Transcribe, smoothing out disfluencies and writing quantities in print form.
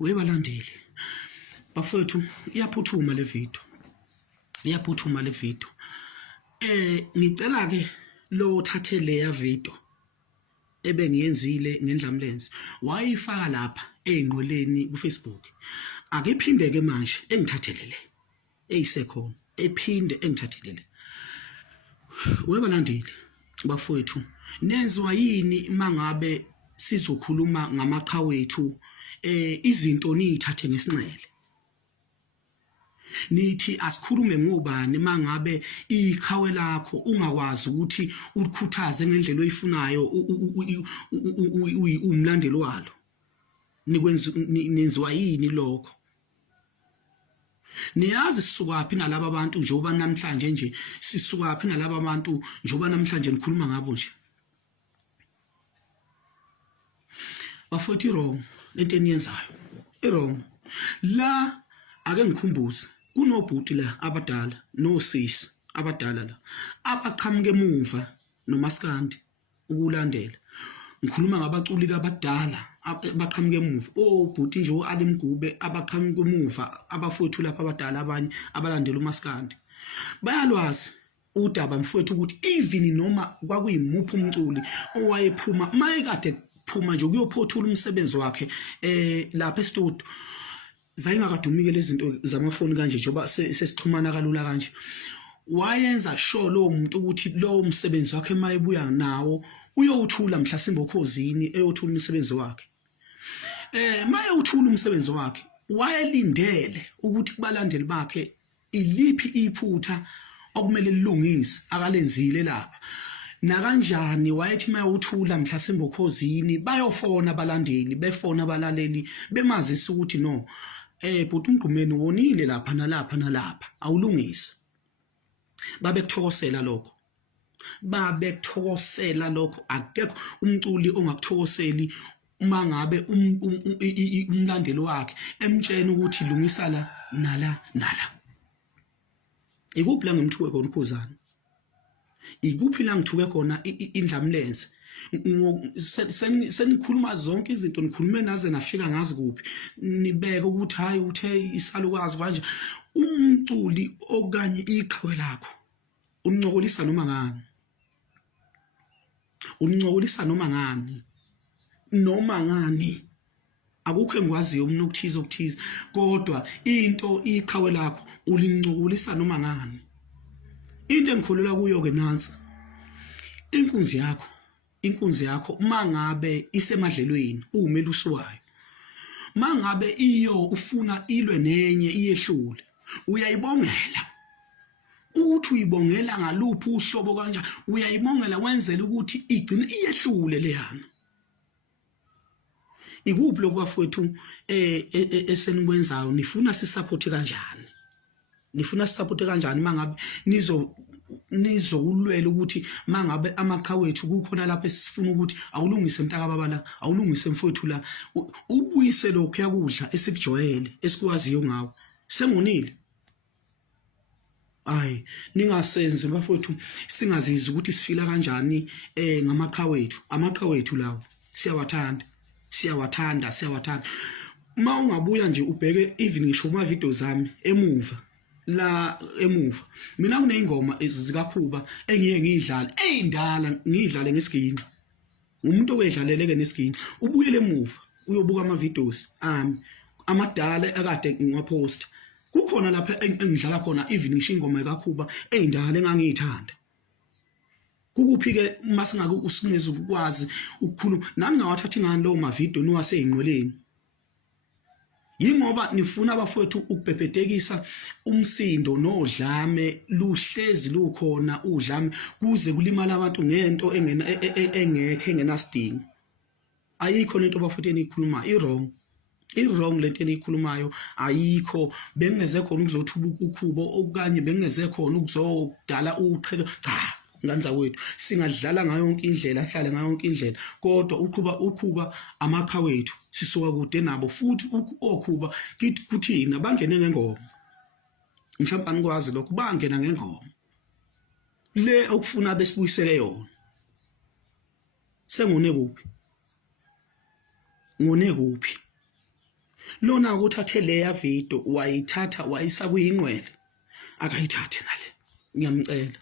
Webalandeli bafethu iyaphuthuma le video. Ngicela ke lo thathe leya video ebengiyenzile ngendlamlenze wayifaka lapha einqoleni kuFacebook. Akiphinde ke manje engithathelele eyisekhona ephinde engithathelele. Webalandeli bafethu nezwa yini mangabe sizokhuluma ngamaqhawethu izinto niyithathe ngesinxele. Nithi asikhulume ngobani mangabe iqhawe lakho ungakwazi ukuthi ulikhuthaze ngendlela oyifunayo umlandeli walo. Nenzwa yini lokho? Niyazi sisukaphi nalabo abantu njoba namhlanje nje sisukaphi nalabo abantu njoba namhlanje nikhuluma ngabo nje. Bafethu wrong lento eniyenzayo. Wrong. La ake ngikhumbuze kunobhuti la abadala nosisi abadala la abaqhamuke emuva nomaskandi ukulandela. Ngikhuluma ngabaculi kabadala abaqhamuke emuva obhuti nje oAlimgube abaqhamuke emuva abafowethu lapha abadala abanye abalandela umaskandi. Bayalwazi udaba mfowethu ukuthi even noma kwakuyimuphi umculi owayephuma mayekade phuma nje ukuyophothula umsebenzi wakhe lapha estudio zayingakadumike lezi zinto zamafoni kanje njoba sesixhumana kalula kanje. Wayenza sure lo muntu ukuthi lo umsebenzi wakhe mayebuya nawo uyowuthula mhlasimbe okhozini eyothula umsebenzi wakhe. Maye uthula umsebenzi wakhe wayelindele ukuthi kubalandeli bakhe iliphi iphutha okumele lilungise akalenzile lapha. Na kanjani wayethi mayewuthula mhlasimbe okhozini bayofona abalandeli befona abalaleli bemazisa ukuthi no bhuti uMgqumeni wonile lapha nalapha awulungise. Babekuthokosela lokho akekho umculi ongakuthokoseli uma ngabe umlandeli wakhe emtshela ukuthi lungisa la nala. Ikuphi la ngimthuke khona ukhuzana? Ikuphi la ngithuke khona indlamlenze? Senikhuluma zonke izinto nikhulume naze nafika ngazi kuphi nibeke ukuthi hayi uthe isalukazi kanje. Umculi okanye iqhawe lakho uncokolisa noma ngani akukho engikwaziyo umna okuthize kodwa into iqhawe lakho ulincokolisa noma ngani. Into engikholelwa kuyo ke nansi inkunzi yakho mangabe isemadlelweni umelusi wayo mangabe iyo ufuna ilwe nenye iyehlule uyayibongela uthi uyibongela ngaluphi uhlobo kanje uyayibongela wenzela ukuthi igcine iyehlule leyana. Ikuphi lokubafowethu esenikwenzayo nifuna sisupport kanjani mangabe nizokulwela ukuthi mangabe amaqhawethu kukhona lapho esifuna ukuthi awulungise mntakababa awulungise mfowethu la ubuyise lokho yakudla esikujwayele esikwaziyo ngawo sengonile. Hayi ningasenzi bafowethu singazizwa ukuthi sifila kanjani amaqhawethu lawo siyawathanda. Ma ungabuya nje ubheke even ngisho uma video zami emuva mina kuneyingoma ezikakhuba engiye ngidlala eyindala ngidlale ngesiginci. Umuntu owedlaleleke nesiginci ubuyele emuva uyobuka ama videos amadala akade ngiwapost. Kukhona lapha engidlala khona even ngisho ingoma ekakhuba eyindala engangiyithanda. Kukuphi ke masingake usingeze ukwazi ukukhuluma nani ngawathatha ngani lo ma video niwaseyinqoleni. Yingoba nifuna abafowethu ukubhebhedekisa umsindo nodlame luhlezi lukhona udlame kuze kulimala abantu ngento engekho engenasidingo. Ayikho lento abafowethu enikhuluma i-wrong lento enikhulumayo ayikho. Bengeze khona ukuzothuba ukukhubo okanye bengeze khona ukuzodala uqhelo cha nganza wethu singadlala ngayo yonke indlela ahlale ngayo yonke indlela kodwa uqhuba amaqhawethu sisuka kude nabo futhi okhuba kithi kuthina bangene ngengoma mhlawumbe anikwazi lokho bangena ngengoma le okufuna besibuyisele yona sengone kuphi lona ukuthathe leya video wayithatha wayisa kuyinqwele akayithathe nale ngiyamcela